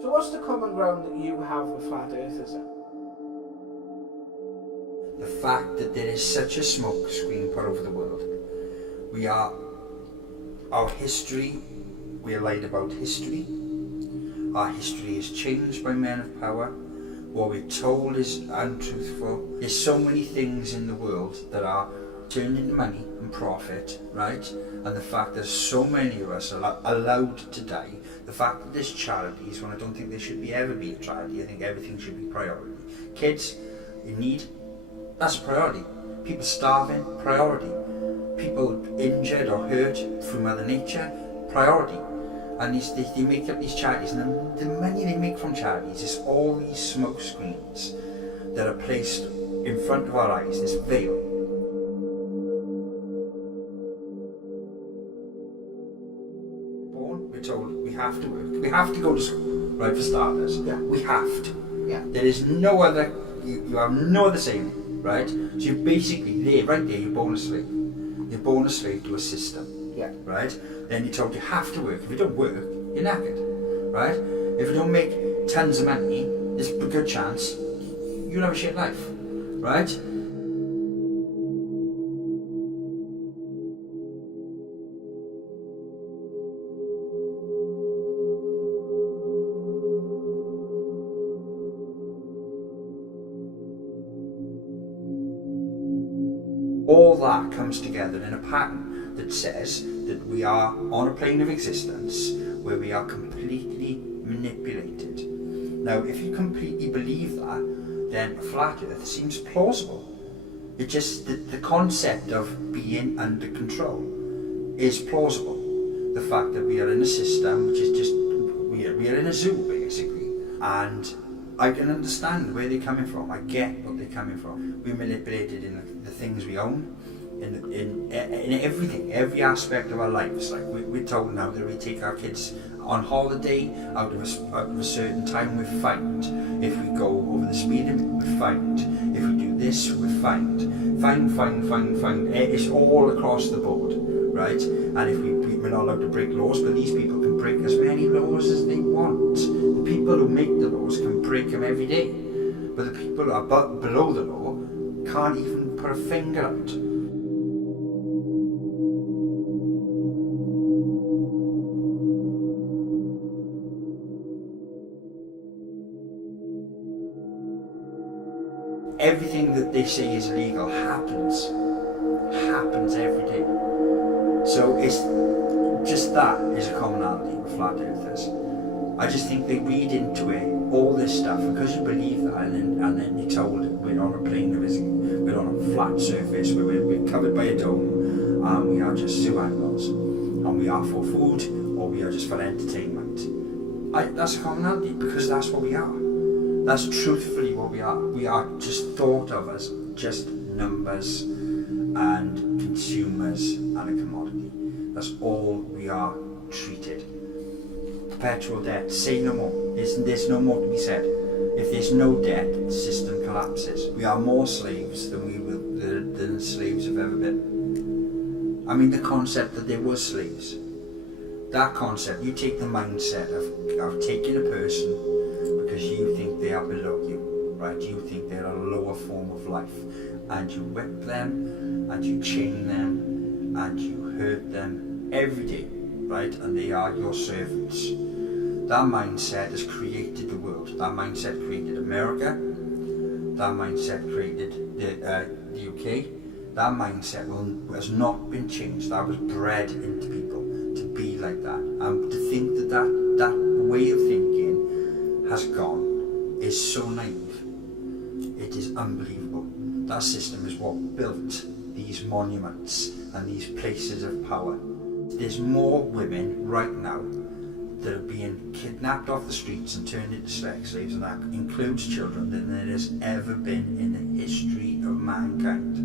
So what's the common ground that you have with flat earthers then? The fact that there is such a smoke screen put over the world. Our history, we are lied about history. Our history is changed by men of power. What we're told is untruthful. There's so many things in the world that are turned into money and profit, right? And the fact that so many of us are allowed to die. The fact that there's charities, when I don't think there should ever be a charity. I think everything should be priority. Kids in need, that's a priority. People starving, priority. People injured or hurt through Mother Nature, priority. And they make up these charities, and the money they make from charities is all these smoke screens that are placed in front of our eyes, this veil. Born, we're told we have to work, we have to go to school, right, for starters. Yeah. We have to. Yeah. There is no other, you have no other saying, right? So you're basically there, right there, you're born a slave. You're born a slave to a system. Yeah. Right? Then you're told you have to work. If you don't work, you're knackered. Right? If you don't make tons of money, there's a good chance you'll have a shit life. Right? All that comes together in a pattern that says that we are on a plane of existence where we are completely manipulated. Now, if you completely believe that, then a flat earth seems plausible. It just, the concept of being under control is plausible. The fact that we are in a system which is just, we are in a zoo basically, and I can understand where they're coming from. I get what they're coming from. We're manipulated in the things we own, in everything, every aspect of our lives. Like we're told now that we take our kids on holiday out of a certain time, we're fined. If we go over the speed limit, we're fined. If we do this, we're fined. Fine. It's all across the board, right? And if we're not allowed to break laws, but these people can break as many laws as they want. The people who make the laws can break them every day, but the people who are below the law can't even put a finger out. Everything that they say is legal happens every day. So it's just that is a commonality with flat earthers. I just think they read into it all this stuff because you believe that, and then you're told we're on a plane of we're on a flat surface, we're covered by a dome, and we are just zoo animals, and we are for food or we are just for entertainment. That's a commonality because that's what we are. That's truthfully what we are. We are just thought of as just numbers and consumers and a commodity. That's all we are treated. Perpetual debt, say no more. There's no more to be said. If there's no debt, the system collapses. We are more slaves than the slaves have ever been. I mean, the concept that there was slaves. That concept, you take the mindset of taking a person because you think they are below you, right? You think they're a lower form of life, and you whip them, and you chain them, and you hurt them every day, right? And they are your servants. That mindset has created the world. That mindset created America. That mindset created the UK. That mindset has not been changed. That was bred into people to be like that, and to think that way of thinking has gone is so naive. It is unbelievable. That system is what built these monuments and these places of power. There's more women right now that are being kidnapped off the streets and turned into sex slaves, and that includes children, than there has ever been in the history of mankind.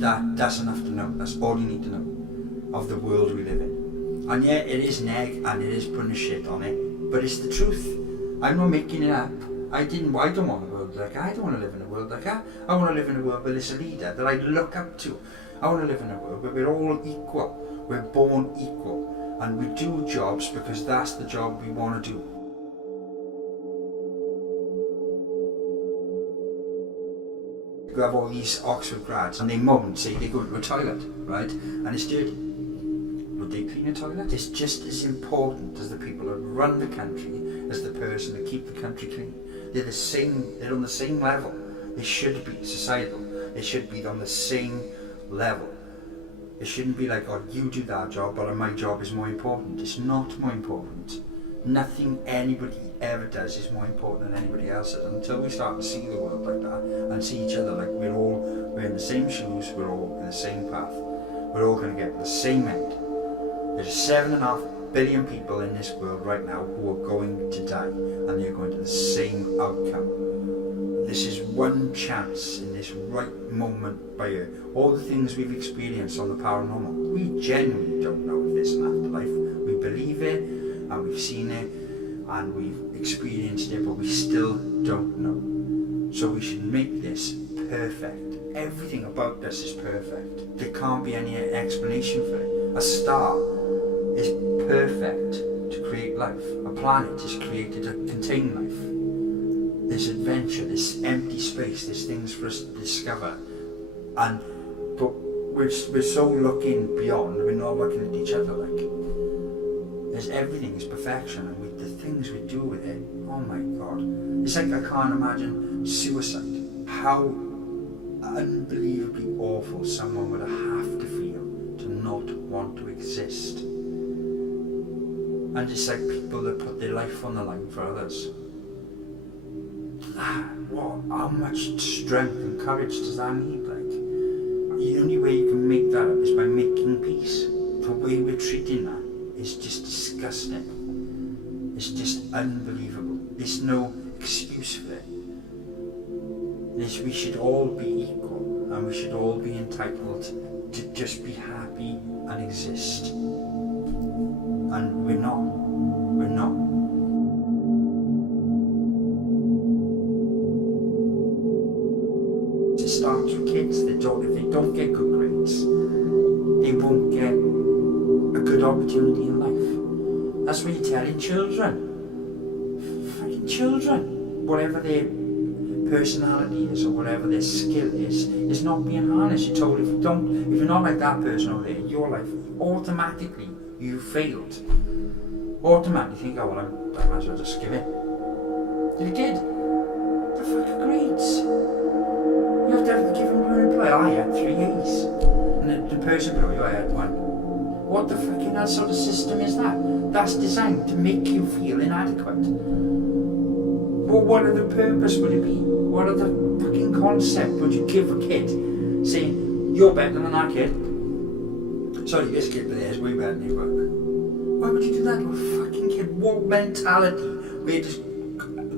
That's enough to know. That's all you need to know of the world we live in. And yeah, it is neg and it is putting a shit on it, but it's the truth. I'm not making it up. I don't want a world like that. I don't want to live in a world like that. I want to live in a world where there's a leader that I look up to. I want to live in a world where we're all equal. We're born equal. And we do jobs because that's the job we want to do. you have all these Oxford grads and they moan, say they go to a toilet, right? And it's dirty. Would they clean a toilet? It's just as important as the people that run the country as the person that keep the country clean. They're on the same level. They should be societal. They should be on the same level. It shouldn't be like, oh, you do that job, but my job is more important. It's not more important. Nothing anybody ever does is more important than anybody else's. Until we start to see the world like that and see each other like we're in the same shoes, we're all in the same path. We're all going to get the same end. There's 7.5 billion people in this world right now who are going to die, and they're going to the same outcome. This is one chance in this right moment by all the things we've experienced on the paranormal. We genuinely don't know if there's an afterlife. We believe it, and we've seen it, and we've experienced it, but we still don't know. So we should make this perfect. Everything about this is perfect. There can't be any explanation for it. A star is perfect to create life. A planet is created to contain life. There's adventure, there's empty space, there's things for us to discover. But we're so looking beyond, we're not looking at each other like. There's everything is perfection, and the things we do with it, oh my God. It's like I can't imagine suicide. How unbelievably awful someone would have to feel to not want to exist. And it's like people that put their life on the line for others. How much strength and courage does that need? Like, the only way you can make that up is by making peace. The way we're treating that is just disgusting. It's just unbelievable. There's no excuse for it. We should all be equal, and we should all be entitled to just be happy and exist. And we're not. We're not. It starts with kids. If they don't get good grades, they won't get a good opportunity in life. That's what you're telling children. Fucking children. Whatever their personality is or whatever their skill is not being harnessed. You're told if you're not like that person over there, your life automatically you failed. Automatically think, oh well, I might as well just give it. You did. The fucking grades. You have to give them your reply. I had 3 A's. And the person below you, I had 1. What the fucking hell sort of system is that? That's designed to make you feel inadequate. Well, what other purpose would it be? What other fucking concept would you give a kid saying, you're better than that kid? Sorry, this kid there is way better than you work. Why would you do that to a fucking kid? What mentality where just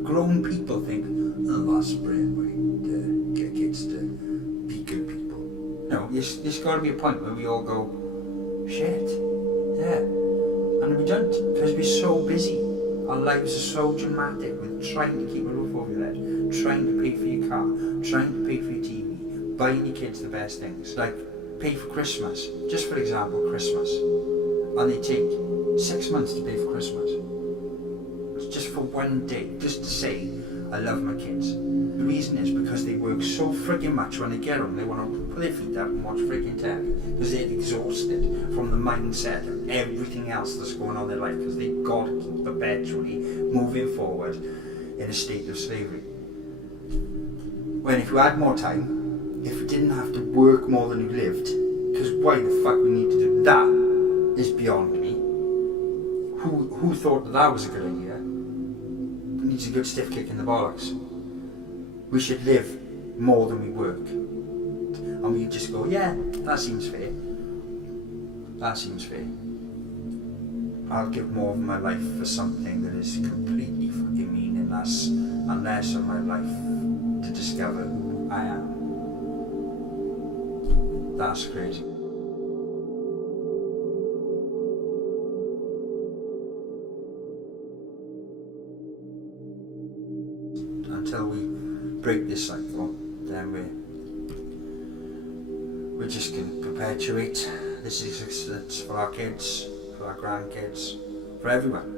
grown people think, oh, that's a brilliant way to get kids to be good people? No, there's got to be a point where we all go, shit, yeah. And we don't, because we're so busy. Our lives are so dramatic with trying to keep a roof over your head, trying to pay for your car, trying to pay for your TV, buying your kids the best things. Like, pay for Christmas. Just for example, Christmas. And they take 6 months to pay for Christmas. It's just for one day, just to say, I love my kids. The reason is because they work so friggin' much when they get home, they want to put their feet up and watch friggin' telly. Because they're exhausted from the mindset of everything else that's going on in their life, because they've got to keep perpetually moving forward in a state of slavery. When if you had more time, if you didn't have to work more than you lived, because why the fuck we need to do that is beyond me. Who thought that was a good idea? It needs a good stiff kick in the bollocks. We should live more than we work. And we just go, yeah, that seems fair. That seems fair. I'll give more of my life for something that is completely fucking meaningless and less of my life to discover who I am. That's crazy. Until we break this cycle, then we're just going to perpetuate this existence for our kids, for our grandkids, for everyone.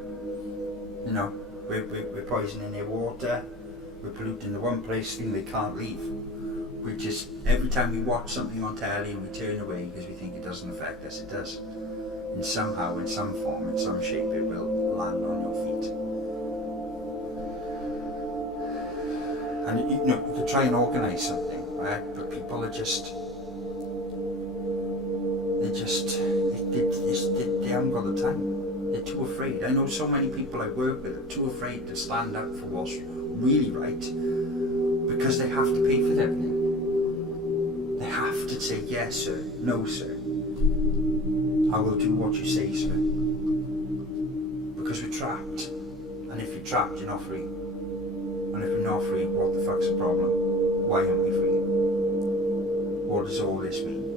You know, we're poisoning their water, we're polluting the one place thing they can't leave. We just, every time we watch something on telly and we turn away because we think it doesn't affect us, it does. And somehow, in some form, in some shape, it will land on your feet. And you could try and organise something, right? But people are just, they haven't got the time. They're too afraid. I know so many people I work with are too afraid to stand up for what's really right because they have to pay for everything. They have to say yes sir, no sir. I will do what you say sir. Because we're trapped. And if you're trapped, you're not free. And if you're not free, what the fuck's the problem? Why aren't we free? What does all this mean?